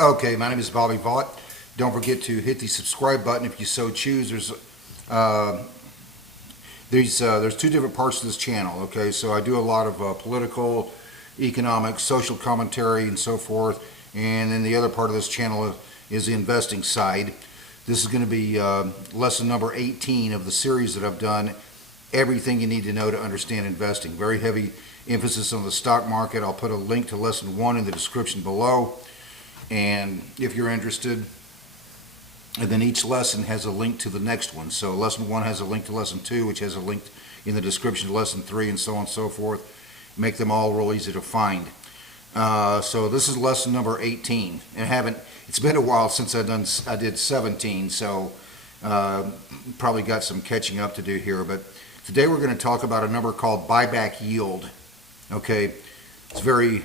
Okay, my name is Bobby Vaught. Don't forget to hit the subscribe button if you so choose. Uh, there's two different parts to this channel. Okay, so I do a lot of political, economic, social commentary, and so forth. And then the other part of this channel is the investing side. This is going to be lesson number 18 of the series that I've done. Everything you need to know to understand investing. Very heavy emphasis on the stock market. I'll put a link to lesson 1 in the description below. And if you're interested, and then each lesson has a link to the next one. So lesson 1 has a link to lesson 2, which has a link in the description to lesson 3, and so on and so forth. Make them all real easy to find. So this is lesson number 18. And it's been a while since I did 17, so probably got some catching up to do here. But today we're going to talk about a number called buyback yield. Okay, it's a very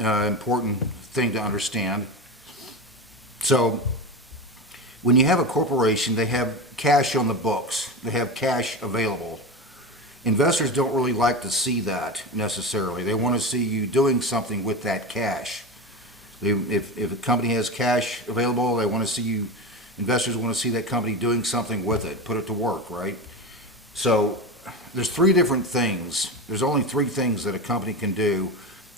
important thing to understand. So when you have a corporation, they have cash on the books. They have cash available. Investors don't really like to see that necessarily. They want to see you doing something with that cash. If a company has cash available, they want to see you, investors want to see that company doing something with it, put it to work, right? So there's three different things. There's only three things that a company can do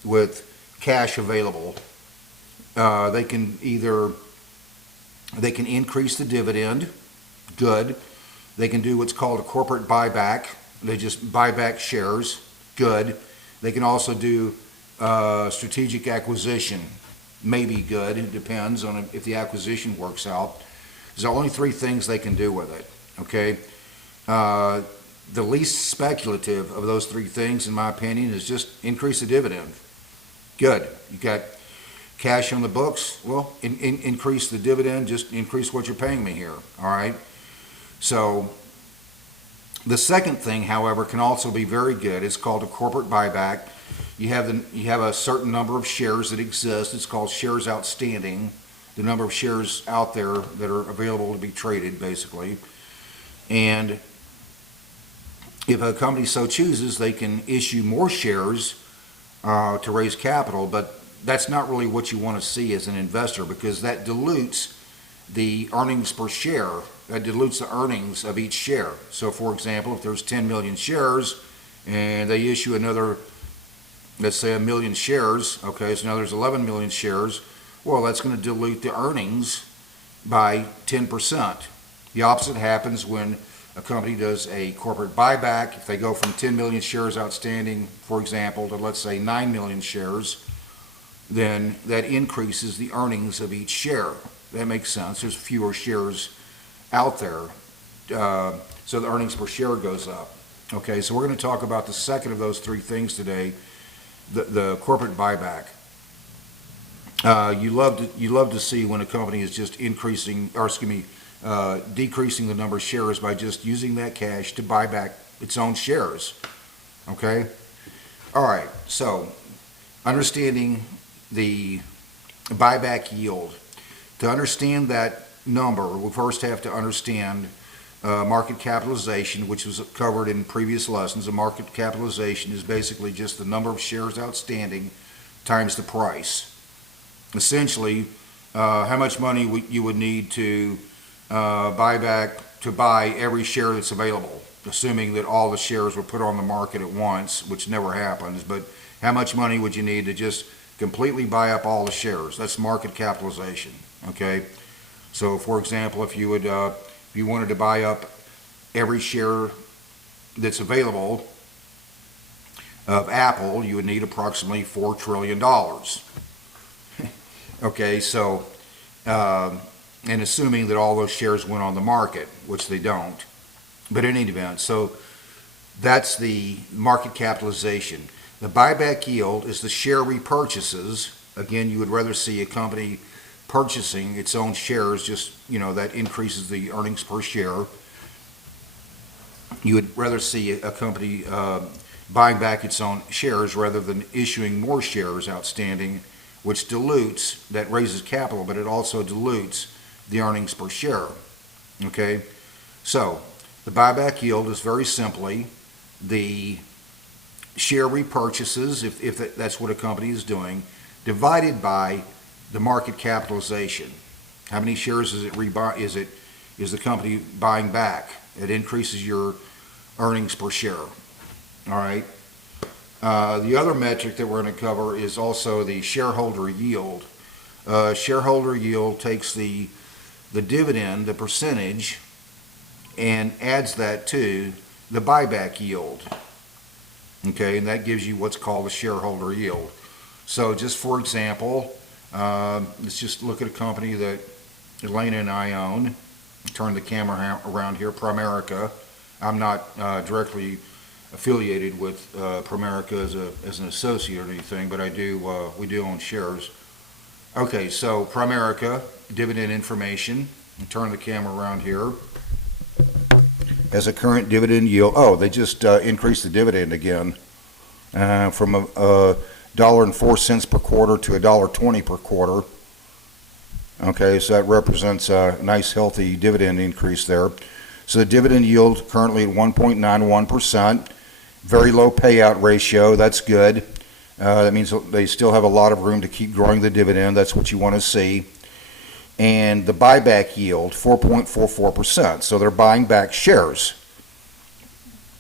with cash available. They can increase the dividend, good. They can do what's called a corporate buyback. They just buy back shares, good. They can also do strategic acquisition, maybe good. It depends on if the acquisition works out. There's only three things they can do with it, okay? The least speculative of those three things, in my opinion, is just increase the dividend. Good. You got cash on the books, well, increase the dividend, just increase what you're paying me here, all right? So the second thing, however, can also be very good. It's called a corporate buyback. You have a certain number of shares that exist. It's called shares outstanding, the number of shares out there that are available to be traded, basically. And if a company so chooses, they can issue more shares to raise capital, but that's not really what you want to see as an investor, because that dilutes the earnings per share. That dilutes the earnings of each share. So for example, if there's 10 million shares and they issue another, let's say 1 million shares, okay, so now there's 11 million shares, well, that's going to dilute the earnings by 10%. The opposite happens when a company does a corporate buyback. If they go from 10 million shares outstanding, for example, to let's say 9 million shares, then that increases the earnings of each share. That makes sense. There's fewer shares out there, so the earnings per share goes up. Okay, so we're going to talk about the second of those three things today, the corporate buyback. You love to see when a company is just increasing, or excuse me, decreasing the number of shares by just using that cash to buy back its own shares. Okay? All right, so understanding the buyback yield. To understand that number, we first have to understand market capitalization, which was covered in previous lessons. A market capitalization is basically just the number of shares outstanding times the price. Essentially, how much money you would need to buy every share that's available, assuming that all the shares were put on the market at once, which never happens. But how much money would you need to just completely buy up all the shares? That's market capitalization. Okay, so for example, if you wanted to buy up every share that's available of Apple, you would need approximately $4 trillion. Okay, so and assuming that all those shares went on the market, which they don't, but in any event, so that's the market capitalization. The buyback yield is the share repurchases. Again, you would rather see a company purchasing its own shares, just, that increases the earnings per share. You would rather see a company buying back its own shares rather than issuing more shares outstanding, which dilutes, that raises capital, but it also dilutes the earnings per share. Okay, so the buyback yield is very simply the share repurchases, if that's what a company is doing, divided by the market capitalization. How many shares is is the company buying back? It increases your earnings per share. All right. The other metric that we're going to cover is also the shareholder yield. Shareholder yield takes the dividend, the percentage, and adds that to the buyback yield. Okay, and that gives you what's called a shareholder yield. So just for example, let's just look at a company that Elena and I own. Turn the camera around here, Primerica. I'm not directly affiliated with Primerica as an associate or anything, but we do own shares. Okay, so Primerica, dividend information. Turn the camera around here. As a current dividend yield, oh, they just increased the dividend again from $1.04 per quarter to $1.20 per quarter. Okay, so that represents a nice healthy dividend increase there. So the dividend yield currently at 1.91%, very low payout ratio, that's good. That means they still have a lot of room to keep growing the dividend, that's what you want to see. And the buyback yield, 4.44%, so they're buying back shares.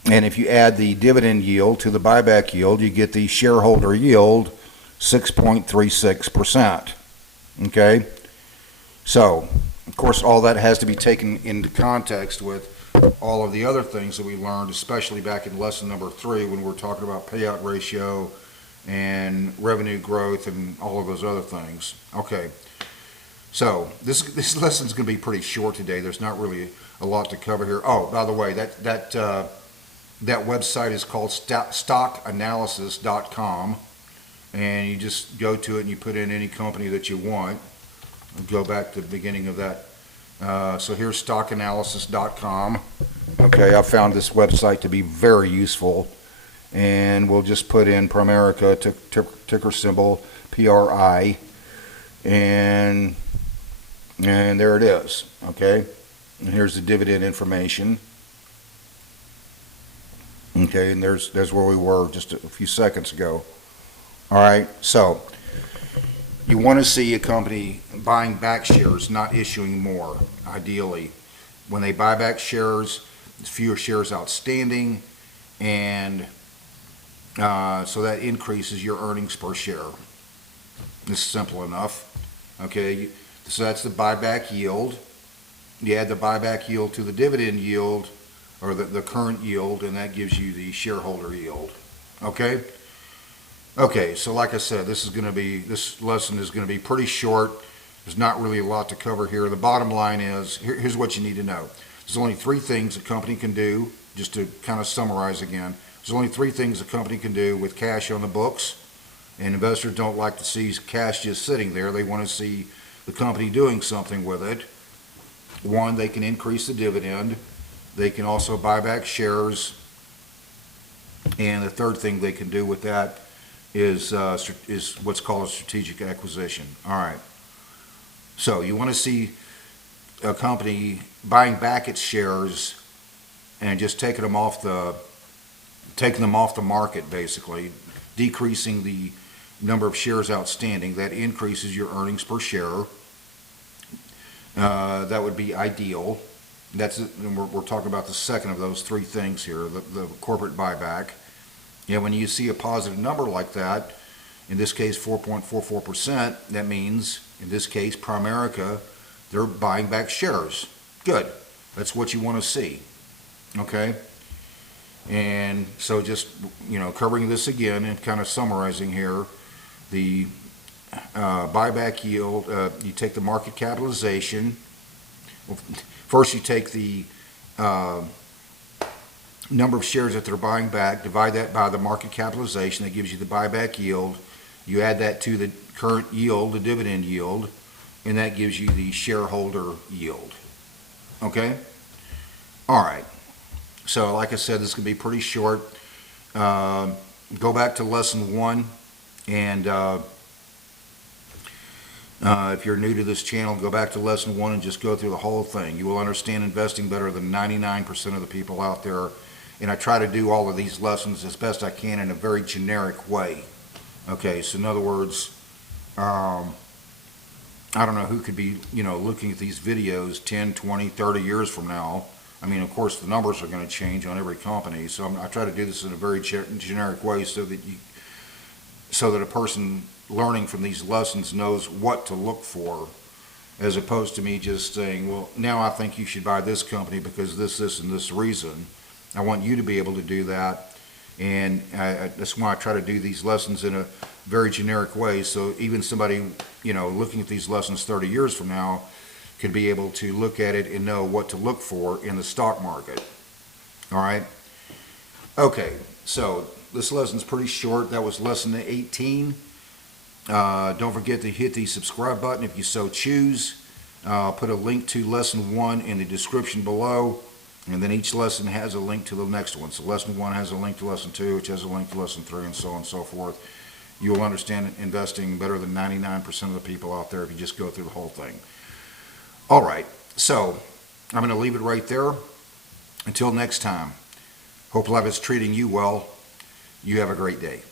And if you add the dividend yield to the buyback yield, you get the shareholder yield, 6.36%. Okay? So, of course, all that has to be taken into context with all of the other things that we learned, especially back in lesson number 3 when we were talking about payout ratio and revenue growth and all of those other things. Okay, so this lesson is going to be pretty short today. There's not really a lot to cover here. Oh, by the way, that website is called stockanalysis.com, and you just go to it and you put in any company that you want. Go back to the beginning of that. So here's stockanalysis.com. Okay, I found this website to be very useful, and we'll just put in Primerica, ticker symbol PRI, and there it is. Okay, and here's the dividend information. Okay, and there's where we were just a few seconds ago. All right, so you want to see a company buying back shares, not issuing more, ideally. When they buy back shares, there's fewer shares outstanding, and so that increases your earnings per share. It's simple enough. Okay, so that's the buyback yield. You add the buyback yield to the dividend yield, or the current yield, and that gives you the shareholder yield. Okay? Okay, so like I said, this lesson is going to be pretty short. There's not really a lot to cover here. The bottom line is, here's what you need to know. There's only 3 things a company can do, just to kind of summarize again. There's only 3 things a company can do with cash on the books, and investors don't like to see cash just sitting there. They want to see the company doing something with it. 1, they can increase the dividend. They can also buy back shares. And the third thing they can do with that is what's called a strategic acquisition. All right. So you want to see a company buying back its shares and just taking them off the market, basically, decreasing the number of shares outstanding. That increases your earnings per share. That would be ideal. We're talking about the second of those 3 things here, the corporate buyback. Yeah, when you see a positive number like that, in this case 4.44%, that means, in this case, Primerica, they're buying back shares. Good. That's what you want to see. Okay? And so just, covering this again and kind of summarizing here, the buyback yield, you take the market capitalization. Well, first you take the number of shares that they're buying back, divide that by the market capitalization, that gives you the buyback yield. You add that to the current yield, the dividend yield, and that gives you the shareholder yield. Okay? All right. So like I said, this can be pretty short. Go back to lesson 1, and if you're new to this channel, go back to lesson 1 and just go through the whole thing. You will understand investing better than 99% of the people out there. And I try to do all of these lessons as best I can in a very generic way. Okay, so in other words, I don't know who could be, looking at these videos 10, 20, 30 years from now. I mean, of course, the numbers are going to change on every company, so I try to do this in a very generic way so that a person learning from these lessons knows what to look for, as opposed to me just saying, well, now I think you should buy this company because this, and this reason. I want you to be able to do that, and that's why I try to do these lessons in a very generic way, so even somebody, looking at these lessons 30 years from now could be able to look at it and know what to look for in the stock market. All right? Okay, so this lesson's pretty short. That was lesson 18. Don't forget to hit the subscribe button if you so choose. I'll put a link to lesson 1 in the description below, and then each lesson has a link to the next one. So lesson 1 has a link to lesson 2, which has a link to lesson 3, and so on and so forth. You'll understand investing better than 99% of the people out there if you just go through the whole thing. All right, so I'm going to leave it right there. Until next time, hope life is treating you well. You have a great day.